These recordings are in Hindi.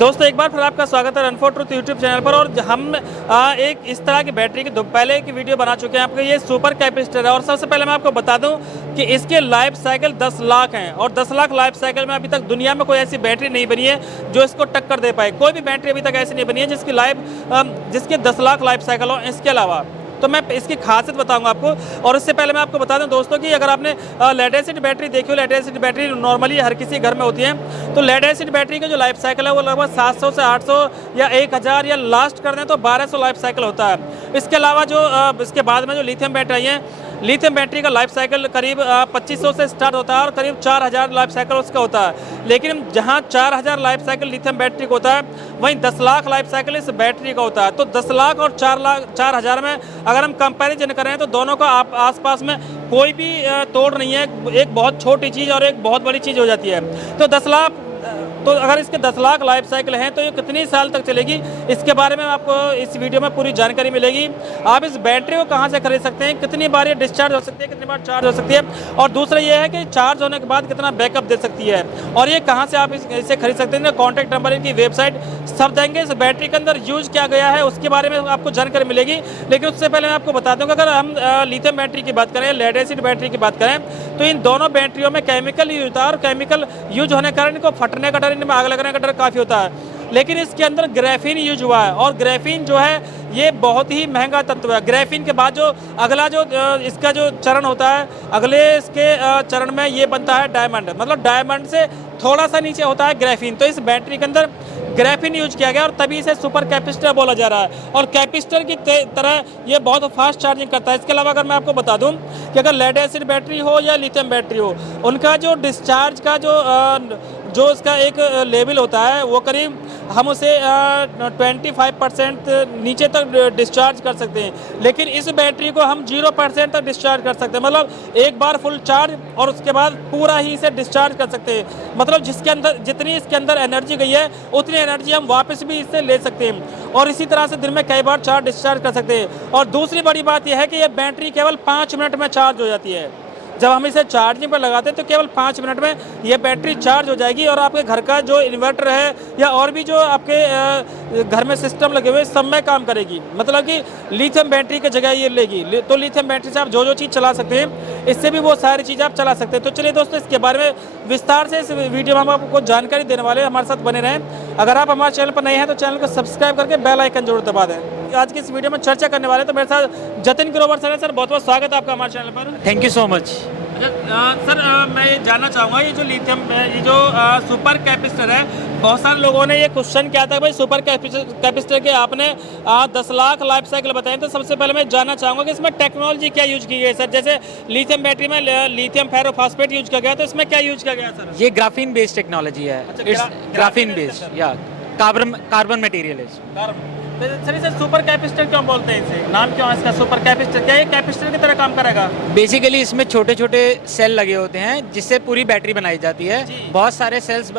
दोस्तों एक बार फिर आपका स्वागत है run for truth YouTube channel पर। और हम एक इस तरह की बैटरी की पहले की वीडियो बना चुके हैं आपको। ये सुपर कैपेसिटर है और सबसे पहले मैं आपको बता दूं कि इसके लाइफ साइकिल 10 लाख हैं और 10 लाख लाइफ साइकिल में अभी तक दुनिया में कोई ऐसी बैटरी नहीं बनी है जो इसको टक्कर दे पाए। कोई भी बैटरी अभी तक ऐसी नहीं बनी है जिसके 10 लाख लाइफ साइकिल हो। इसके अलावा तो मैं इसकी खासियत बताऊंगा आपको। और इससे पहले मैं आपको बता दूं दोस्तों कि अगर आपने लेड एसिड बैटरी देखी हो, लेड एसिड बैटरी नॉर्मली हर किसी घर में होती है। तो लेड एसिड बैटरी का जो लाइफ साइकिल है वो लगभग 700 से 800 या 1000 या लास्ट कर दें तो 1200 लाइफ साइकिल होता है। इसके अलावा जो इसके बाद में जो लिथियम बैटरी आई है, लिथियम बैटरी का लाइफ साइकिल करीब 2500 से स्टार्ट होता है और करीब 4000 लाइफ साइकिल उसका होता है। लेकिन जहां 4000 लाइफ साइकिल लिथियम बैटरी का होता है, वहीं 10 लाख लाइफ साइकिल इस बैटरी का होता है। तो 10 लाख और 4000 में अगर हम कंपैरिजन करें तो दोनों का आसपास में कोई भी तोड़ नहीं है। एक बहुत छोटी चीज़ और एक बहुत बड़ी चीज़ हो जाती है। तो 10 लाख तो अगर इसके 10 लाख लाइफ साइकिल हैं तो ये कितनी साल तक चलेगी, इसके बारे में आपको इस वीडियो में पूरी जानकारी मिलेगी। आप इस बैटरी को कहां से खरीद सकते हैं, कितनी बार ये डिस्चार्ज हो सकती है, कितनी बार चार्ज हो सकती है, और दूसरा ये है कि चार्ज होने के बाद कितना बैकअप दे सकती है, और ये कहां से आप इसे खरीद सकते हैं। कॉन्टैक्ट नंबर, इनकी वेबसाइट सब देंगे। इस बैटरी के अंदर यूज क्या गया है उसके बारे में आपको जानकारी मिलेगी। लेकिन उससे पहले मैं आपको बता दूँगा, अगर हम लिथियम बैटरी की बात करें, लेड एसिड बैटरी की बात करें, तो इन दोनों बैटरियों में केमिकल यूज होता है और केमिकल यूज होने के कारण इनको फटने का डर, इनमें आग लगने का डर काफ़ी होता है। लेकिन इसके अंदर ग्रेफीन यूज हुआ है और ग्रेफीन जो है ये बहुत ही महंगा तत्व है। ग्रेफीन के बाद जो अगला जो इसका जो चरण होता है, अगले इसके चरण में ये बनता है डायमंड। मतलब डायमंड से थोड़ा सा नीचे होता है ग्रेफीन। तो इस बैटरी के अंदर ग्रेफीन यूज किया गया और तभी इसे सुपर कैपेसिटर बोला जा रहा है। और कैपेसिटर की तरह ये बहुत फास्ट चार्जिंग करता है। इसके अलावा अगर मैं आपको बता दूं कि अगर लेड एसिड बैटरी हो या लिथियम बैटरी हो, उनका जो डिस्चार्ज का जो उसका एक लेवल होता है वो करीब हम उसे 25% नीचे तक डिस्चार्ज कर सकते हैं। लेकिन इस बैटरी को हम 0% तक डिस्चार्ज कर सकते हैं। मतलब एक बार फुल चार्ज और उसके बाद पूरा ही इसे डिस्चार्ज कर सकते हैं। मतलब जिसके अंदर जितनी इसके अंदर एनर्जी गई है उतनी एनर्जी हम वापस भी इससे ले सकते हैं और इसी तरह से दिन में कई बार चार्ज डिस्चार्ज कर सकते हैं। और दूसरी बड़ी बात यह है कि यह बैटरी केवल 5 मिनट में चार्ज हो जाती है। जब हम इसे चार्जिंग पर लगाते हैं तो केवल 5 मिनट में ये बैटरी चार्ज हो जाएगी और आपके घर का जो इन्वर्टर है या और भी जो आपके घर में सिस्टम लगे हुए सब में काम करेगी। मतलब कि लिथियम बैटरी की जगह ये लेगी। तो लिथियम बैटरी से आप जो चीज़ चला सकते हैं, इससे भी वो सारी चीज़ें आप चला सकते हैं। तो चलिए दोस्तों, इसके बारे में विस्तार से इस वीडियो में हम आपको जानकारी देने वाले हैं। हमारे साथ बने रहें। अगर आप हमारे चैनल पर नए हैं तो चैनल को सब्सक्राइब करके बेल आइकन जरूर दबा दें। आज की इस वीडियो में चर्चा करने वाले तो मेरे साथ जतिन ग्रोवर सर है। सर बहुत बहुत स्वागत है आपका हमारे चैनल पर। Thank you so much. Sir मैं ये जानना चाहूँगा, ये जो लिथियम ये जो सुपर कैपेसिटर है, बहुत सारे लोगों ने ये क्वेश्चन किया था भाई सुपर कैपेसिटर के आपने 10 लाख लाइफ साइकिल बताए। तो सबसे पहले मैं जानना चाहूँगा कि इसमें टेक्नोलॉजी क्या यूज की गई है सर। जैसे लिथियम बैटरी में लिथियम फेरोफॉस्फेट यूज किया गया, तो इसमें क्या यूज किया गया सर? ये ग्राफीन बेस्ड टेक्नोलॉजी है। इट्स ग्राफीन बेस्ड या कार्बन मटेरियल है। सर इसे सुपर कैपेसिटर क्यों बोलते हैं? इसे नाम क्यों है इसका सुपर कैपेसिटर? क्या ये कैपेसिटर की तरह काम करेगा? बेसिकली इसमें छोटे छोटे सेल लगे होते हैं जिससे पूरी बैटरी बनाई जाती है। बहुत सारे सेल्स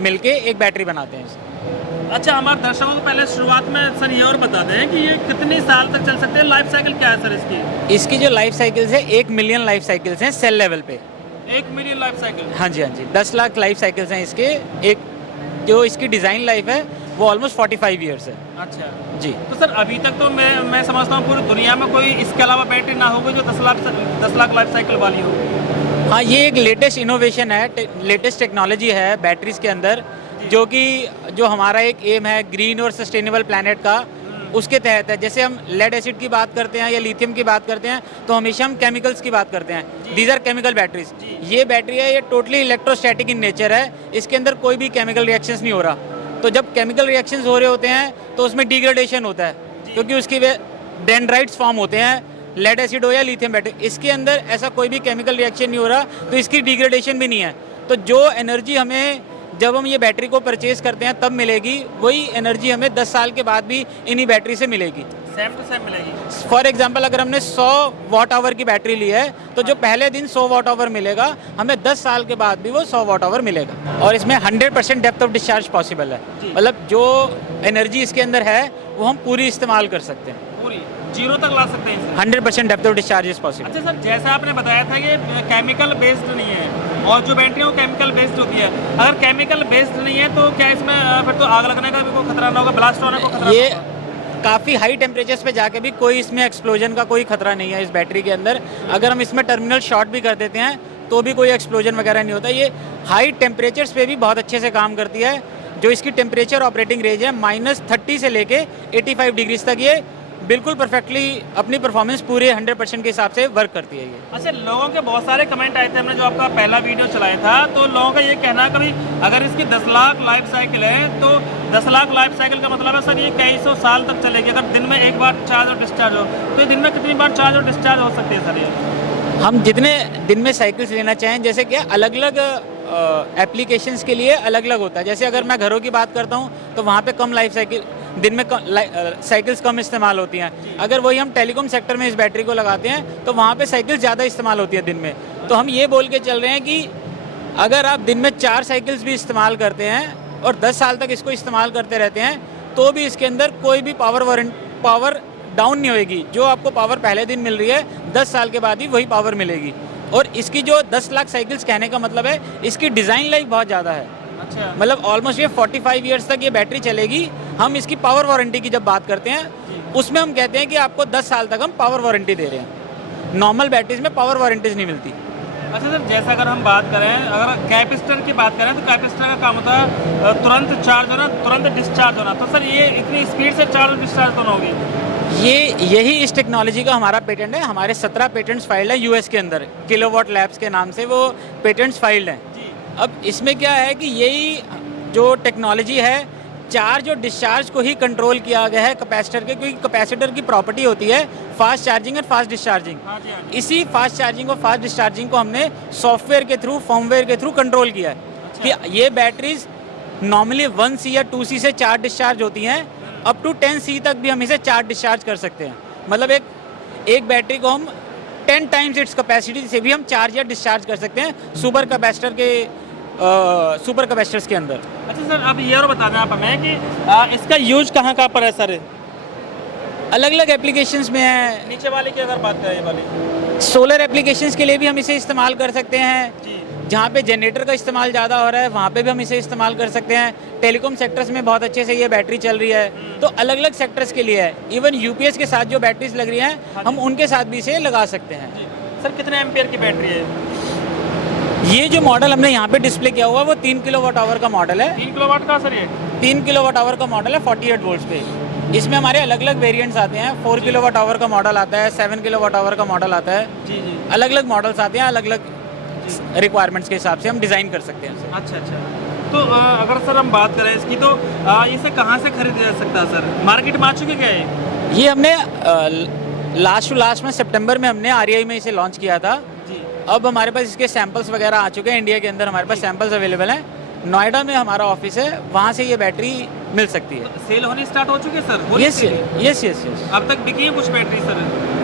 मिलके एक बैटरी बनाते हैं। अच्छा, हमारे दर्शकों को पहले शुरुआत में सर ये और बता दें कि ये कितनी साल तक चल सकते हैं? लाइफ साइकिल क्या है सर इसकी? इसकी जो लाइफ साइकिल्स है 1 मिलियन लाइफ साइकिल्स हैं सेल लेवल पे। 1 मिलियन लाइफ साइकिल? हाँ जी, हाँ जी। 10 लाख लाइफ साइकिल्स हैं इसके। एक जो इसकी डिज़ाइन लाइफ है वो ऑलमोस्ट 45 ईयर्स है। अच्छा जी। तो सर अभी तक तो मैं समझता हूँ पूरी दुनिया में कोई इसके अलावा बैटरी ना होगी जो 10 लाख लाइफ साइकिल वाली हो। हाँ, ये एक लेटेस्ट इनोवेशन है, लेटेस्ट टेक्नोलॉजी है बैटरीज के अंदर, जो कि जो हमारा एक एम है ग्रीन और सस्टेनेबल प्लैनेट का, उसके तहत है। जैसे हम लेड एसिड की बात करते हैं या लिथियम की बात करते हैं तो हमेशा हम केमिकल्स की बात करते हैं। These are chemical batteries. ये बैटरी है, ये टोटली इलेक्ट्रोस्टैटिक इन नेचर है। इसके अंदर कोई भी केमिकल रिएक्शंस नहीं हो रहा। तो जब केमिकल रिएक्शंस हो रहे होते हैं तो उसमें डिग्रेडेशन होता है, क्योंकि उसकी डेंड्राइट्स फॉर्म होते हैं, लेड एसिड हो या लिथियम बैटरी। इसके अंदर ऐसा कोई भी केमिकल रिएक्शन नहीं हो रहा, तो इसकी डिग्रेडेशन भी नहीं है। तो जो एनर्जी हमें जब हम ये बैटरी को परचेज करते हैं तब मिलेगी, वही एनर्जी हमें 10 साल के बाद भी इन्हीं बैटरी से मिलेगी। सेम टू सेम मिलेगी। फॉर एग्जांपल अगर हमने 100 वाट आवर की बैटरी ली है तो जो पहले दिन 100 वाट आवर मिलेगा, हमें 10 साल के बाद भी वो 100 वाट आवर मिलेगा। और इसमें 100% डेप्थ ऑफ डिस्चार्ज पॉसिबल है। मतलब जो एनर्जी इसके अंदर है वो हम पूरी इस्तेमाल कर सकते हैं, पूरी 0 तक ला सकते हैं। 100% depth of discharge is possible. अच्छा सर, जैसा आपने बताया था कि केमिकल बेस्ड नहीं है, और जो बैटरी है वो केमिकल बेस्ड होती है। अगर केमिकल बेस्ड नहीं है तो क्या इसमें फिर तो आग लगने का भी कोई खतरा ना होगा, ब्लास्ट होने का खतरा ये ना होगा? काफ़ी हाई टेम्परेचर्स पे जाके भी कोई इसमें एक्सप्लोजन का कोई खतरा नहीं है इस बैटरी के अंदर। अगर हम इसमें टर्मिनल शॉर्ट भी कर देते हैं तो भी कोई एक्सप्लोजन वगैरह नहीं होता। ये हाई टेम्परेचर्स पे भी बहुत अच्छे से काम करती है। जो इसकी टेम्परेचर ऑपरेटिंग रेंज है -30 से लेके 85 डिग्रीज तक ये बिल्कुल परफेक्टली अपनी परफॉर्मेंस पूरे 100% के हिसाब से वर्क करती है ये। अच्छा, लोगों के बहुत सारे कमेंट आए थे, हमने जो आपका पहला वीडियो चलाया था तो लोगों का ये कहना है कि भाई अगर इसकी 10 लाख लाइफ साइकिल है तो 10 लाख लाइफ साइकिल का मतलब है सर ये कई सौ साल तक चलेगी। अगर दिन में एक बार चार्ज और डिस्चार्ज हो तो ये दिन में कितनी बार चार्ज और डिस्चार्ज हो सकती है सर ये? हम जितने दिन में साइकिल्स लेना चाहें, जैसे कि अलग अलग एप्लीकेशंस के लिए अलग अलग होता है। जैसे अगर मैं घरों की बात करता हूँ तो वहाँ पे कम लाइफ साइकिल, दिन में साइकिल्स कम इस्तेमाल होती हैं। अगर वही हम टेलीकॉम सेक्टर में इस बैटरी को लगाते हैं तो वहाँ पे साइकिल ज़्यादा इस्तेमाल होती है दिन में। तो हम ये बोल के चल रहे हैं कि अगर आप दिन में 4 साइकिल्स भी इस्तेमाल करते हैं और 10 साल तक इसको इस्तेमाल करते रहते हैं तो भी इसके अंदर कोई भी पावर डाउन नहीं होएगी। जो आपको पावर पहले दिन मिल रही है 10 साल के बाद ही वही पावर मिलेगी। और इसकी जो 10 लाख साइकिल्स कहने का मतलब है इसकी डिज़ाइन लाइफ बहुत ज़्यादा है। अच्छा, मतलब ऑलमोस्ट ये 45 ईयर्स तक ये बैटरी चलेगी। हम इसकी पावर वारंटी की जब बात करते हैं उसमें हम कहते हैं कि आपको 10 साल तक हम पावर वारंटी दे रहे हैं। नॉर्मल बैटरीज में पावर वारंटीज नहीं मिलती। अच्छा सर, जैसा अगर हम बात करें, अगर कैपेसिटर की बात करें तो कैपेसिटर का काम होता है तुरंत चार्ज होना, तुरंत डिस्चार्ज होना। तो सर ये इतनी स्पीड से चार्ज और डिस्चार्ज दोनों होगी? यही इस टेक्नोलॉजी का हमारा पेटेंट है। हमारे 17 पेटेंट्स फाइल्ड है यूएस के अंदर, किलोवाट लैब्स के नाम से वो पेटेंट्स फाइल्ड हैं। अब इसमें क्या है कि यही जो टेक्नोलॉजी है चार्ज और डिस्चार्ज को ही कंट्रोल किया गया है कैपेसिटर के, क्योंकि कैपेसिटर की प्रॉपर्टी होती है फास्ट चार्जिंग और फास्ट डिस्चार्जिंग। इसी फास्ट चार्जिंग और फास्ट डिस्चार्जिंग को हमने सॉफ्टवेयर के थ्रू, फर्मवेयर के थ्रू कंट्रोल किया है। कि ये बैटरीज नॉर्मली 1C या 2C से चार्ज डिस्चार्ज होती हैं, अप टू 10C तक भी हम इसे चार्ज डिस्चार्ज कर सकते हैं। मतलब एक बैटरी को हम 10 टाइम्स इट्स कैपेसिटी से भी हम चार्ज या डिस्चार्ज कर सकते हैं सुपर कैपेसिटर्स के अंदर। अच्छा सर, अब ये और बता दें आप हमें कि इसका यूज कहाँ कहाँ पर है सर? अलग अलग एप्लीकेशंस में है। नीचे वाले की अगर बात करें, ये वाली सोलर एप्लीकेशंस के लिए भी हम इसे इस्तेमाल कर सकते हैं। जहाँ पे जनरेटर का इस्तेमाल ज़्यादा हो रहा है वहाँ पे भी हम इसे इस्तेमाल कर सकते हैं। टेलीकॉम सेक्टर्स में बहुत अच्छे से ये बैटरी चल रही है। तो अलग अलग सेक्टर्स के लिए है। इवन यूपीएस के साथ जो बैटरीज लग रही हैं हम उनके साथ भी इसे लगा सकते हैं। सर कितने एम्पियर की बैटरी है? ये जो मॉडल हमने यहाँ पे डिस्प्ले किया हुआ है वो 3 किलोवाट आवर का मॉडल है। 3 किलोवाट का सर? ये 3 किलोवाट आवर का मॉडल है 48 वोल्ट्स पे। इसमें हमारे अलग अलग वेरिएंट्स आते हैं। 4 किलोवाट आवर का मॉडल आता है, 7 किलोवाट आवर का मॉडल आता है। जी। अलग अलग मॉडल्स आते हैं, अलग अलग रिक्वायरमेंट्स के हिसाब से हम डिज़ाइन कर सकते हैं। अच्छा। तो अगर सर हम बात करें इसकी तो इसे कहाँ से खरीदा जा सकता है सर? मार्केट में आ चुकी क्या है? ये हमने लास्ट में सितंबर में हमने REI में इसे लॉन्च किया था। अब हमारे पास इसके सैंपल्स वगैरह आ चुके हैं। इंडिया के अंदर हमारे पास सैंपल्स अवेलेबल हैं। नोएडा में हमारा ऑफिस है, वहाँ से ये बैटरी मिल सकती है। सेल होनी स्टार्ट हो चुकी है सर? यस। अब तक बिकी है कुछ बैटरी सर?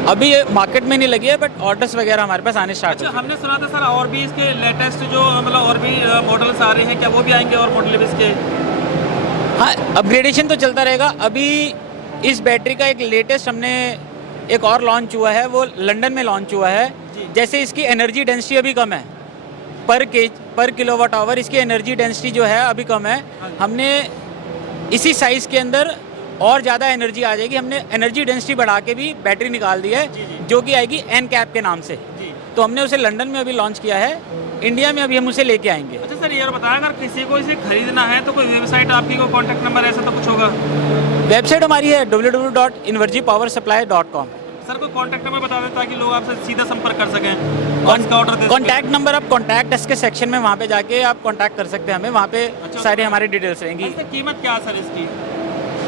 अभी ये मार्केट में नहीं लगी है, बट ऑर्डर्स वगैरह हमारे पास आने स्टार्ट हो चुके हैं। हमने सुना था सर और भी इसके लेटेस्ट जो मतलब और भी मॉडल्स आ रहे हैं, क्या वो भी आएंगे और मॉडल इसके? हाँ, अपग्रेडेशन तो चलता रहेगा। अभी इस बैटरी का एक लेटेस्ट हमने एक और लॉन्च हुआ है, वो लंदन में लॉन्च हुआ है। जैसे इसकी एनर्जी डेंसिटी अभी कम है, पर किलोवाट आवर इसकी एनर्जी डेंसिटी जो है अभी कम है। हमने इसी साइज़ के अंदर और ज़्यादा एनर्जी आ जाएगी। हमने एनर्जी डेंसिटी बढ़ा के भी बैटरी निकाल दी है, जो कि आएगी NCAP के नाम से। तो हमने उसे लंदन में अभी लॉन्च किया है। इंडिया में अभी हम उसे लेके आएंगे। अच्छा सर, ये और बताएं अगर किसी को इसे खरीदना है तो कोई वेबसाइट आपकी, कोई कॉन्टैक्ट नंबर ऐसा तो कुछ होगा? वेबसाइट हमारी है www.energypowersupply.com। सर कोई कॉन्टैक्ट नंबर बता दें ताकि लोग आपसे सीधा संपर्क कर सकें और इसका ऑर्डर दे सकें। कॉन्टैक्ट नंबर आप कॉन्टैक्ट अस के सेक्शन में वहाँ पे जाके आप कॉन्टैक्ट कर सकते हैं हमें। वहाँ पे सारी हमारी डिटेल्स रहेंगी। कीमत क्या है सर इसकी?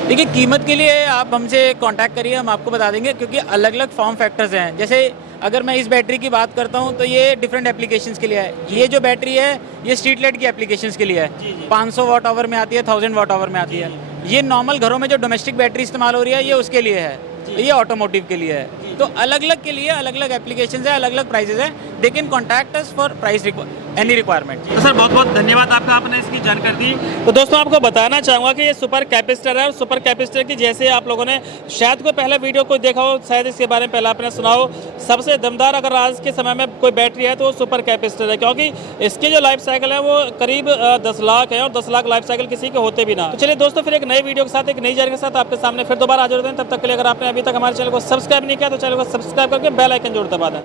देखिए, कीमत के लिए आप हमसे कांटेक्ट करिए, हम आपको बता देंगे। क्योंकि अलग अलग फॉर्म फैक्टर्स हैं। जैसे अगर मैं इस बैटरी की बात करता हूं तो ये डिफरेंट एप्लीकेशंस के लिए है। ये जो बैटरी है ये स्ट्रीट लाइट की एप्लीकेशंस के लिए है। 500 वाट आवर में आती है, 1000 वाट आवर में आती है। ये नॉर्मल घरों में जो डोमेस्टिक बैटरी इस्तेमाल हो रही है ये उसके लिए है, ये ऑटोमोटिव के लिए है। तो अलग अलग के लिए अलग अलग एप्लीकेशंस है, अलग अलग प्राइसेस है। They can contact us for price any requirement. तो सर बहुत बहुत धन्यवाद आपका, आपने इसकी जानकारी दी। तो दोस्तों आपको बताना चाहूँगा कि ये सुपर कैपेसिटर है और सुपर कैपेसिटर की जैसे आप लोगों ने शायद कोई पहले वीडियो को देखा हो, शायद इसके बारे में पहले आपने सुना हो, सबसे दमदार अगर आज के समय में कोई बैटरी है तो वो सुपर कैपेसिटर है, क्योंकि इसकी जो लाइफ साइकिल है वो करीब 10 लाख है और 10 लाख लाइफ साइकिल किसी के होते भी ना। तो चलिए दोस्तों फिर एक नए वीडियो के साथ, एक नई जानकारी के साथ आपके सामने फिर दोबारा हाजिर होते हैं। तब तक के लिए अगर आपने अभी तक हमारे चैनल को सब्सक्राइब नहीं किया तो चैनल को सब्सक्राइब करके बेल आइकन जरूर दबा दें।